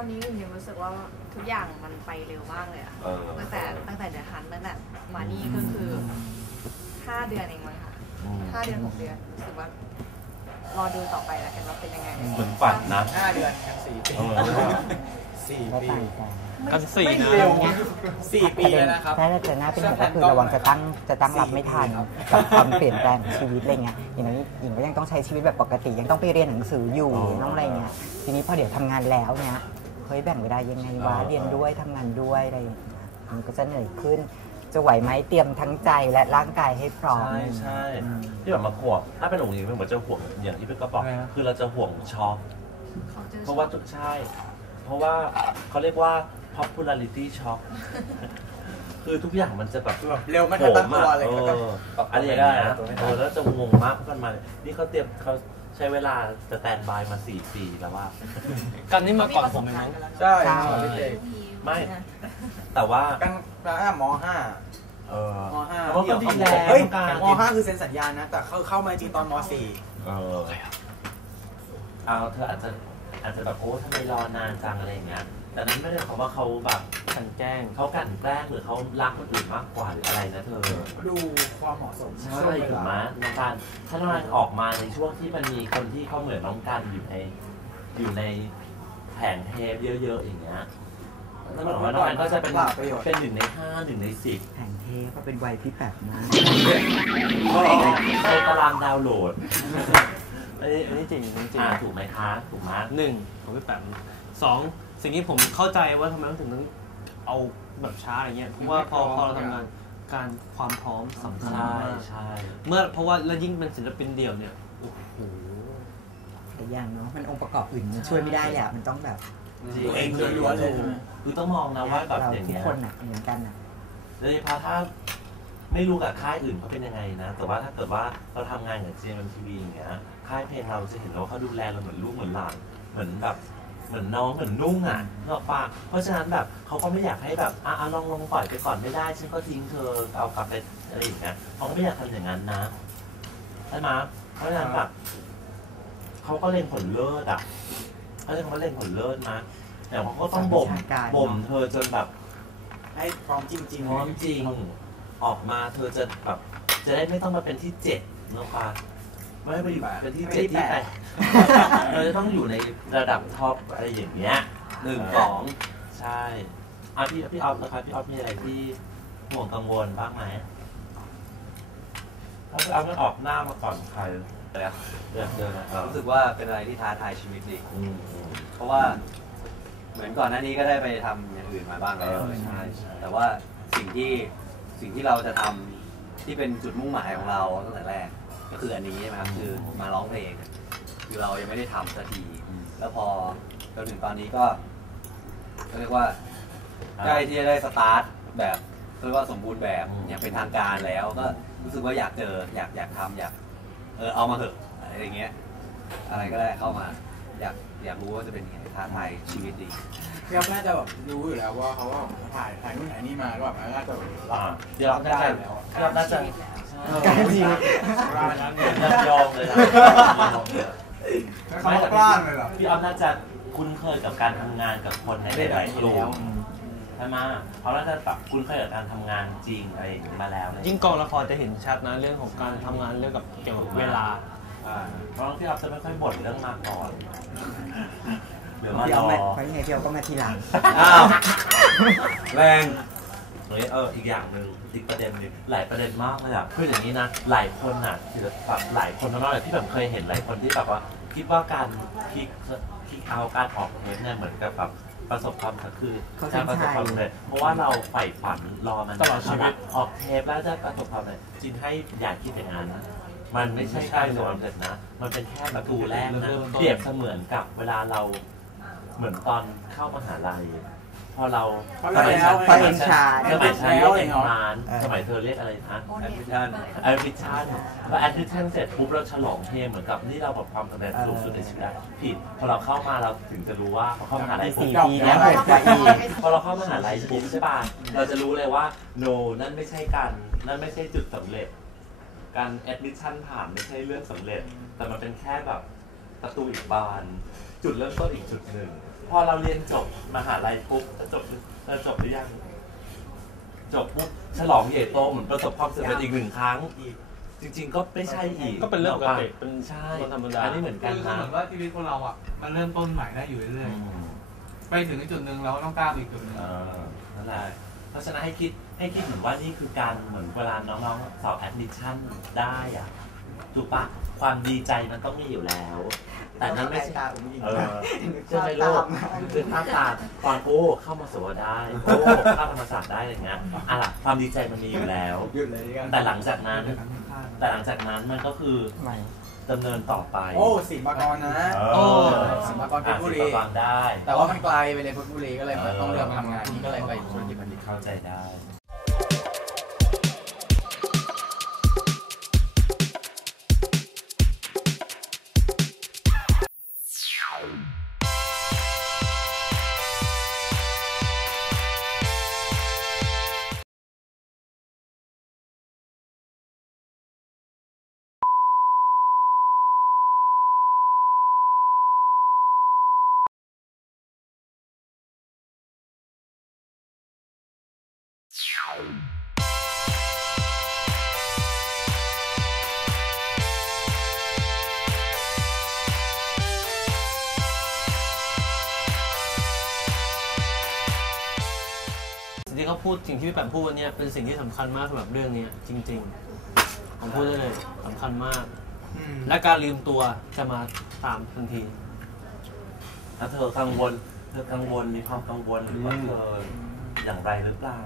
อนนี้มิวรู้สึกว่าทุกอย่างมันไปเร็วมากเลยอะเออ ตั้งแต่ตั้งแต่เดือนฮันตั้งแต่มานี่ก็คือห้าเดือนเองมั้งค่ะอืมห้าเดือนหกเดือนรู้สึกว่ารอดูต่อไปแล้วกันว่าเป็นยังไงเหมือนฝันนะห้าเดือนกับสี่ปีเออ สี่ก็ปีต่างกันกันสี่ไม่นะ เร็วสี่ปีแล้วนะครับ ถ้าจะหน้าเป็นห่วงก็คือระวังจะตั้งจะตั้งรับไม่ทันกับความเปลี่ยนแปลงของชีวิตอะไรเงี้ยอย่างนี้หญิงก็ยังต้องใช้ชีวิตแบบปกติยังต้องไปเรียนหนังสืออยู่อ๋อต้องอะไรเงี้ยทีนี้พอเดี๋ยวทำงานแล้วเนี่ย เฮ้ยแบ่งเวลายังไงวะอ๋อเรียนด้วยทำงานด้วยอะไรมันก็จะเหนื่อยขึ้น จะไหวไหมเตรียมทั้งใจและร่างกายให้พร้อม ใช่ใช่อืมที่แบบมาห่วงถ้าเป็นหลงหญิงมันเหมือนจะห่วงอย่างที่พี่ก็บอกอะไรนะคือเราจะห่วงช็อปเขาจะเพราะว่าทุกใช่ เพราะว่าเขาเรียกว่า popularity shock คือทุกอย่างมันจะแบบเร็วไม่ทันตั้งตัวเลยเอก็อปรับอะไรตัวอไม่ย่างได้เงี้ยปรับตัวไม่เอได้อแล้วจะงงมากกันมา นี่เขาเตรียมเขาใช้เวลาสแตนบายมาสี่ปีแล้วว่า กันนี่มาก่อนผมเลยมั้ง ใช่ใช่ครับพี่เจไม่ แต่ว่า กันตั้งแต่มห้า เออมห้าเพราะว่าดีแล้วเฮ้ยการมห้าคือเซ็นสัญญานะ แต่เข้าเข้ามาจริงตอนมสี่เออเอาเธออาจจะอาจจะแบบโอ้ทำไมรอนานจังอะไรอย่างเงี้ย แต่นั้นไม่ได้ความว่าเขาแบบกันแกล้ง เขากลันแกล้งหรือเขารักคนอื่นมากกว่าหรืออะไรนะเธอดูความเหมาะสมใช่ถูกไหมน้องการถ้าน้องการออกมาในช่วงที่มันมีคนที่เขาเหมือนน้องการอยู่ในอยู่ในแผงเทปเยอะๆอย่างเงี้ยนั่นหมายความว่าน้องการก็จะเป็นเปล่าประโยชน์เป็นหนึ่งในห้าหนึ่งในสิบแผงเทปก็เป็นวัยที่แบบมากใช้ตารางดาวน์โหลดอันนี้อันนี้จริงอันนี้จริงอ่าถูกไหมคะถูกไหมหนึ่งผมไม่แปมสอง สิ่งที่ผมเข้าใจว่าทำไมต้องถึงต้องเอาแบบช้าอะไรเงี้ยเพราะว่าพอพอเราทำงานการความพร้อมสำคัญใช่มากใช่เมื่อเพราะว่าแล้วยิ่งเป็นศิลปินเดี่ยวเนี่ยโอ้โหแต่อย่างเนาะมันองค์ประกอบอื่นมันช่วยไม่ได้แหละมันต้องแบบตัวเองล้วนๆเลยใช่ไหมคือต้องมองนะว่าแบบเราอย่างทุกเงี้ยคนอะเหมือนกันอะโดยเฉพาะถ้าไม่รู้กับค่ายอื่นเขาเป็นยังไงนะ แต่ว่าถ้าเกิดว่าเราทำงานกับ GMMTV อย่างเงี้ยค่ายเพลงเราจะเห็นว่าเขาดูแลเราเหมือนลูกเหมือนหลานเหมือนแบบ เหมือนน้องเหมือนนุ่งอะเนกอะปะเพราะฉะนั้นแบบเขาก็ไม่อยากให้แบบอะอะลองลองปล่อยไปก่อนไม่ได้ฉันก็ทิ้งเธอเอากลับไปอะไรอย่างเงี้ยเขาก็ไม่อยากทำอย่างนั้นนะใช่ไหมยเพราะฉะนั้นแบบเขาก็เล็งผลเลิศอะเขาเรียกว่าเล็งผลเลิศนะแต่เขาก็ต้องบ่มวิชาการบ่มเธอจนแบบ ให้พร้อมจริงๆพร้อมจริง ออกมาเธอจะแบบจะได้ไม่ต้องมาเป็นที่เจ็ดเนอะปะ ไม่ให้ไปอยู่เป็นที่เจ็ดที่แปดเราจะต้องอยู่ในระดับท็อปอะไรอย่างเงี้ยหนึ่งสองใช่อะพี่พี่ออฟนะครับพี่ออฟมีอะไรที่ห่วงกังวลบ้างไหมถ้าพี่ออฟไม่ออกหน้ามาก่อนใครเดินเดินเดินนะเออรู้สึกว่าเป็นอะไรที่ท้าทายชีวิตดีอืมอืมเพราะว่าเหมือนก่อนหน้านี้ก็ได้ไปทำอย่างอื่นมาบ้างเอแล้วอใช่ใช่แต่ว่าสิ่งที่สิ่งที่เราจะทำที่เป็นจุดมุ่งหมายของเราตั้งแต่แรกก็ คืออันนี้ใช่ไหมครับคือมาร้องเพลง คือเรายังไม่ได้ทำสักที แล้วพอจนถึงตอนนี้ก็ก็เรียกว่าใกล้ที่จะได้สตาร์ทแบบเรียกว่าสมบูรณ์แบบอย่างเป็นทางการแล้ว ก็รู้สึกว่าอยากเจออยากอยากทำอยากเออเอามาเถอะอะไรอย่างเงี้ย อะไรก็ได้เข้ามา อยากอยากรู้ว่าจะเป็นยังไงท้าทายชีวิตดีพี่อ๊อฟน่าจะแบบรู้อยู่แล้วว่าเขาว่าถ่ายถ่ายนู่นถ่ายนี่มาแล้วแบบน่าจะแบบอ่าเดี๋ยวเราน่าจะแล้วอะเดี๋ยวเราน่าจะ การชีวิตยอมเลยนะเขากล้านเลยเหรอพี่ออฟน่าจะคุ้นเคยกับการทำงานกับคนในหลายๆกลุ่มใช่ไหมเขาน่าจะแบบคุ้นเคยกับการทำงานจริงอะไรอย่างนี้มาแล้วนะยิ่งกองละครจะเห็นชัดนะเรื่องของการทำงานเรื่องกับเกี่ยวกับเวลาอ่าเพราะพี่ออฟจะไม่ค่อยบ่นเรื่องมาก่อนเดี๋ยวมาพี่รเอาอมาเพราะยังไงพี่เอาก็มาทีหลังอ้าวแรง เฮ้ยเอออีกอย่างหนึ่งอีกประเด็นหนึงหลายประเด็นมากเลยอะคืออย่างนี้นะหลายคนอะคือแบบหลายคนมากๆเลยที่แบบเคยเห็นหลายคนที่แบบว่า คิดว่าการคลิกคลิกเอาการออกเทปเนี่ยเหมือนกับแบบประสบความสำเร็จคือเขาการประสบความสำเร็จเพราะว่าเราใฝ่ฝันรอมันตลอดชีวิตออกเทปแล้วจะประสบความสำเร็จจริงให้อย่าคิดอย่างนั้นนะมันไม่ใช่การประสบความสำเร็จนะ มันเป็นแค่ประตูแรกนะเปรียบเสมือนกับเวลาเราเหมือนตอนเข้ามหาลัยพ อเราเพราะสมัยแล้ฉัวนสมัยฉันสมัยฉันเรียกเอกมานเออสมัยเธอเรียกอะไรนะโอเค admission แอดมิชชั่นพอแอดมิชชั่นเสร็จปุ๊บเราฉลองเทเหมือนกับนี่เราแบบความสำเร็จสูงสุดในชีวิตแล้วผิดพอเราเข้ามาเราถึงจะรู้ว่าพอเข้ามหาลัยปุ๊บสี่ปีแล้วเปิดไปอีก พอเราเข้ามหาลัยปุ๊บใช่ป่ะเราจะรู้เลยว่า no นั่นไม่ใช่การนั่นไม่ใช่จุดสำเร็จ การแอดมิชชั่นผ่านไม่ใช่เรื่องสำเร็จ แต่มันเป็นแค่แบบประตูอีกบาน จุดเริ่มต้นอีกจุดหนึ่ง พอเราเรียนจบมหาลัยปุ๊บจะจบเธอจบหรือยัง จบปุ๊บฉลองใหญ่โตเหมือนประสบความสำเร็จอีกหนึ่งครั้งอีกจริง ๆ ก็ไม่ใช่อีกก็เป็นเรื่องปกติเป็นใช่คนธรรมดาอันนี้เหมือนกันคือนะเหมือนว่าชีวิตคนเราอะมันเริ่มต้นใหม่ได้อยู่เรื่อยอืมๆไปถึงจุดหนึ่งเราก็ต้องก้าวไปอีกจุดหนึ่งเออนั่นแหละเพราะฉะนั้นให้คิดให้คิดเหมือนว่านี่คือการเหมือนเวลาน้องๆสอบแอดมิชชั่นได้อะถูกปะความดีใจมันต้องมีอยู่แล้ว แต่นั้นไม่ใช่ตาผมยิงเออใช่ไหมลูกคือภาพตาตอนโอ้เข้ามาสวได้โอ้เข้าธรรมศาสตร์ได้อะไรเงี้ยอะล่ะความดีใจมันมีอยู่แล้ว หยุดเลยดีกันแต่หลังจากนั้นเดี๋ยวทำพลาดแต่หลังจากนั้นมันก็คือไม่ดำเนินต่อไปโอ้สิงห์ปากรนะโอ้สิงห์ปากรเพชรบุรีอะสิงห์ปากรได้ แต่ว่ามันไกลไปเลยเพชรบุรีก็เลยต้องเลือกมาทำงานที่ก็เลยไปธุรกิจบัณฑิตเข้าใจได้ สิ่งที่เขาพูดสิ่งที่พี่แปมพูดวันเนี้ยเป็นสิ่งที่สำคัญมากสำหรับเรื่องเนี้ยจริง ๆ ผมพูดได้เลยสำคัญมาก และการลืมตัวจะมาตามทันทีถ้าเธอกังวล เธอกังวลมีความกังวลหรือว่าเธออย่างไรหรือเปล่า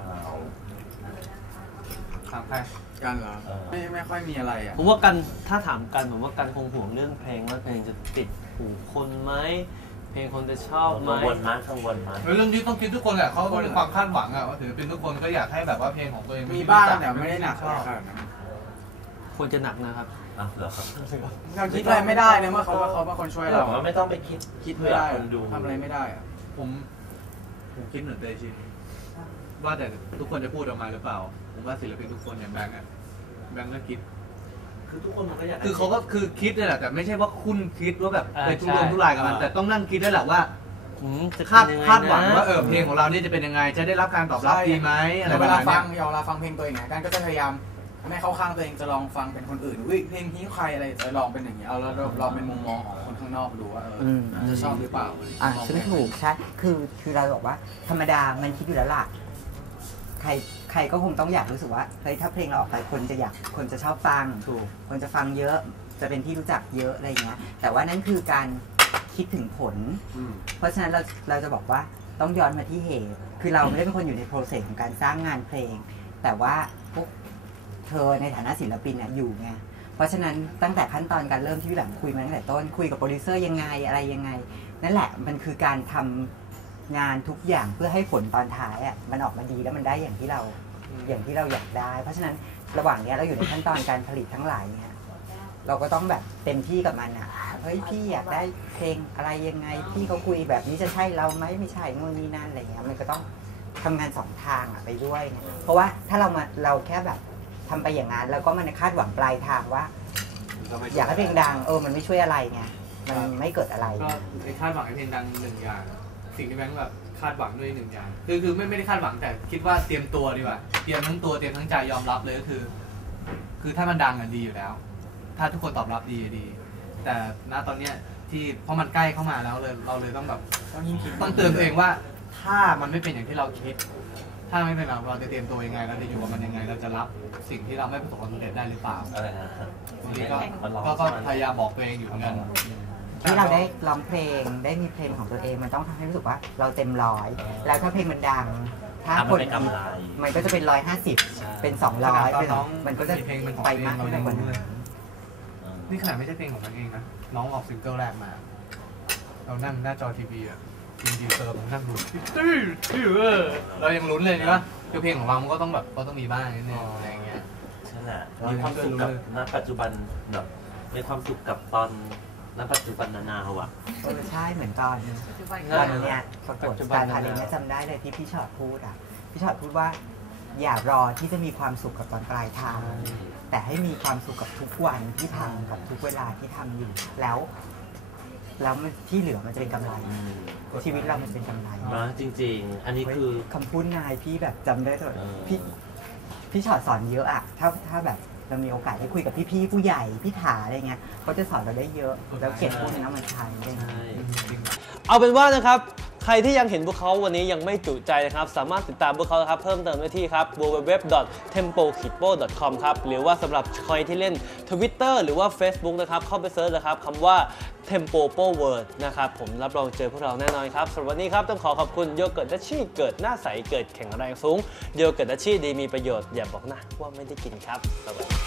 ถามใครกันเหรอเออไม่ไม่ค่อยมีอะไรอะผมว่ากันถ้าถามกันผมว่ากันคงห่วงเรื่องเพลงว่าเพลงจะติดหูคนไหมเพลงคนจะชอบไหมกังวลมั้ยกังวลมั้ยเรื่องนี้ต้องคิดทุกคนแหละเขาก็มีความคาดหวังอะว่าถือเป็นทุกคนก็อยากให้แบบว่าเพลงของตัวเองมีบ้างจัแต่ไม่ได้หนักชอบขนาดนั้นควรจะหนักนะครับอะเหรอครับเราคิดอะไรไม่ได้เนี่ยเมื่อเขาว่าเขาเป็นคนช่วยเราเราไม่ต้องไปคิดคิดเพื่ไม่อได้คนดูทำอะไรไม่ได้อะผมผมคิดเหมือนเตชิน ว่าแต่ทุกคนจะพูดออกมาหรือเปล่า ผมว่าศิลปินทุกคนอย่างแบงค์อะแบงค์ก็คิด คือทุกคนมันก็อยากคือเขาก็คือคิดนี่แหละแต่ไม่ใช่ว่าคุณคิดว่าแบบอ่าไปทุรนใช่ ทุรายกับมันแต่ต้องนั่งคิดด้วยแหละว่าอืมจะคาดเป็นยังไงคาดหวังนะว่าเออเพลงของเรานี่จะเป็นยังไง จะได้รับการตอบรับดีไหมอะไรแต่ปเวระลามาณฟัเนี้งยเวลาฟังเพลงตัวเองเนี่ยกันก็จะพยายามไม่เข้าข้างตัวเองจะลองฟังเป็นคนอื่นอุ้ยเพลงนี้ใครอะไรจะลองเป็นอย่างนี้เอาแล้วลองเป็นมุมมองของคนข้างนอกดูว่าเอออม จะชอบหรือเปล่าอะซึ่งถูกใช่คือคือเราบอกว่าธรรมดามันคิดอยู่แล้วล่ะ ใครใครก็คงต้องอยากรู้สึกว่าเฮ้ยถ้าเพลงเราออกไปคนจะอยากคนจะชอบฟังถูกคนจะฟังเยอะจะเป็นที่รู้จักเยอะอะไรเงี้ย แต่ว่านั่นคือการคิดถึงผล เพราะฉะนั้นเราเราจะบอกว่าต้องย้อนมาที่เหตุคือเราไม่ได้เป็นคนอยู่ในโปรเซสของการสร้างงานเพลง แต่ว่าพวกเธอในฐานะศิลปินน่ะอยู่ไงเพราะฉะนั้นตั้งแต่ขั้นตอนการเริ่มที่พี่แหลมคุยมาตั้งแต่ต้นคุยกับโปรดิวเซอร์ยังไงอะไรยังไง นั่นแหละมันคือการทำ งานทุกอย่างเพื่อให้ผลตอนท้ายอะมันออกมาดีแล้วมันได้อย่างที่เราอย่างที่เราอยากได้ เพราะฉะนั้นระหว่างเนี้ยเราอยู่ในขั้นตอนการผลิตทั้งหลายเนี่ยเราก็ต้องแบบเต็มที่กับมันอะเฮ้ยพี่อยากได้เพลงอะไรยังไง พี่เขาคุยแบบนี้จะใช่เราไหมไม่ใช่นู่นนี่นั่นอะไรเงี้ยมันก็ต้องทำงานสองทางอะไปด้วยไงเพราะว่าถ้าเรามาเราแค่แบบทำไปอย่างนั้นแล้วก็มันคาดหวังปลายทางว่า อยากให้เพลงดังเออมันไม่ช่วยอะไรไงมันไม่เกิดอะไรก็ในคาดหวังให้เพลงดังหนึ่งอย่าง สิ่งที่แบงค์แบบคาดหวังด้วยหนึ่งอย่างคือคือไม่ไม่ได้คาดหวังแต่คิดว่าเตรียมตัวดีกว่าเตรียมทั้งตัวเตรียมทั้งใจยอมรับเลยก็คือ คือถ้ามันดังอะดีอยู่แล้ว ถ้าทุกคนตอบรับดีอะดี แต่ณตอนเนี้ยที่เพราะมันใกล้เข้ามาแล้วเลยเราเลยต้องแบบต้องยิ่งคิดต้องเตือนตัวเองว่า ถ้ามันไม่เป็นอย่างที่เราคิด ถ้าไม่เป็นเราเราจะเตรียมตัวยังไงเราจะอยู่กับมันยังไง เราจะรับสิ่งที่เราไม่ประสบความสำเร็จได้หรือเปล่าอะไรนะบางทีก็มันร้องก็ก็ใช่ไหมพยายามบอกตัวเองอยู่เหมือนกัน ที่เราได้ร้องเพลงได้มีเพลงของตัวเองมันต้องทำให้รู้สึกว่าเราเต็มร้อย แล้วถ้าเพลงมันดัง ถ้าทำคมันนเป็นกำไรมันก็จะเป็นร้อยห้าสิบใช่ เป็นสองร้อยตอนเป็นน้องมันก็จะเพลงเป็นของไปตัวเองมากเราขึ้นยังกว่ารู้นั้นเลยนี่ขนาดไม่ใช่เพลงของมันเองนะน้องออกซิงเกิลแรกมา เรานั่งหน้าจอทีวีอะทีวีเติมนั่งดูตื้อตื้อเออเรายังลุ้นเลยนี่ว่าคือเพลงของเรามันก็ต้องแบบก็ต้องมีบ้างนิดนึงอะไรอย่างเงี้ย ใช่แหละมีความสุขกับณปัจจุบันแบบมีความสุขกับตอน ณปัจจุบันนานๆอะ เออใช่เหมือนตอนปัจจุบันตอนเนี้ยประกวดปัจจุบัน การพาเลนเนี่ยจำได้เลยที่พี่ชอตพูดอะพี่ชอตพูดว่า อย่ารอที่จะมีความสุขกับตอนปลายทาง แต่ให้มีความสุขกับทุกวันที่ทำกับทุกเวลาที่ทำอยู่แล้ว แล้วมันที่เหลือมันจะเป็นกำไร ชีวิตเรามันเป็นกำไรนะจริง ๆ อันนี้คือ คำพูดนายพี่แบบจำได้ตลอดเออ พี่พี่ชอดสอนเยอะอะถ้าถ้าแบบ เรามีโอกาสได้คุยกับพี่ๆผู้ใหญ่พี่ถาอะไรเงี้ยเขาจะสอนเราได้เยอะแล้วเก็บพวกนี้มันใช้ได้ใช่เอาเป็นว่านะครับ ใครที่ยังเห็นพวกเขาวันนี้ยังไม่จุใจนะครับ สามารถติดตามพวกเขาครับเพิ่มเติมได้ที่ครับ www.tempo-po.com ครับหรือว่าสำหรับใครที่เล่น Twitter หรือว่า Facebook นะครับเข้าไปเซิร์ชนะครับคำว่า Tempo Po World นะครับผมรับรองเจอพวกเราแน่นอนครับสำหรับวันนี้ครับต้องขอขอบคุณโยเกิร์ตดัชชี่เกิดหน้าใสเกิดแข็งแรงสูงโยเกิร์ตดัชชี่ดีมีประโยชน์อย่าบอกนะว่าไม่ได้กินครับสวัสดี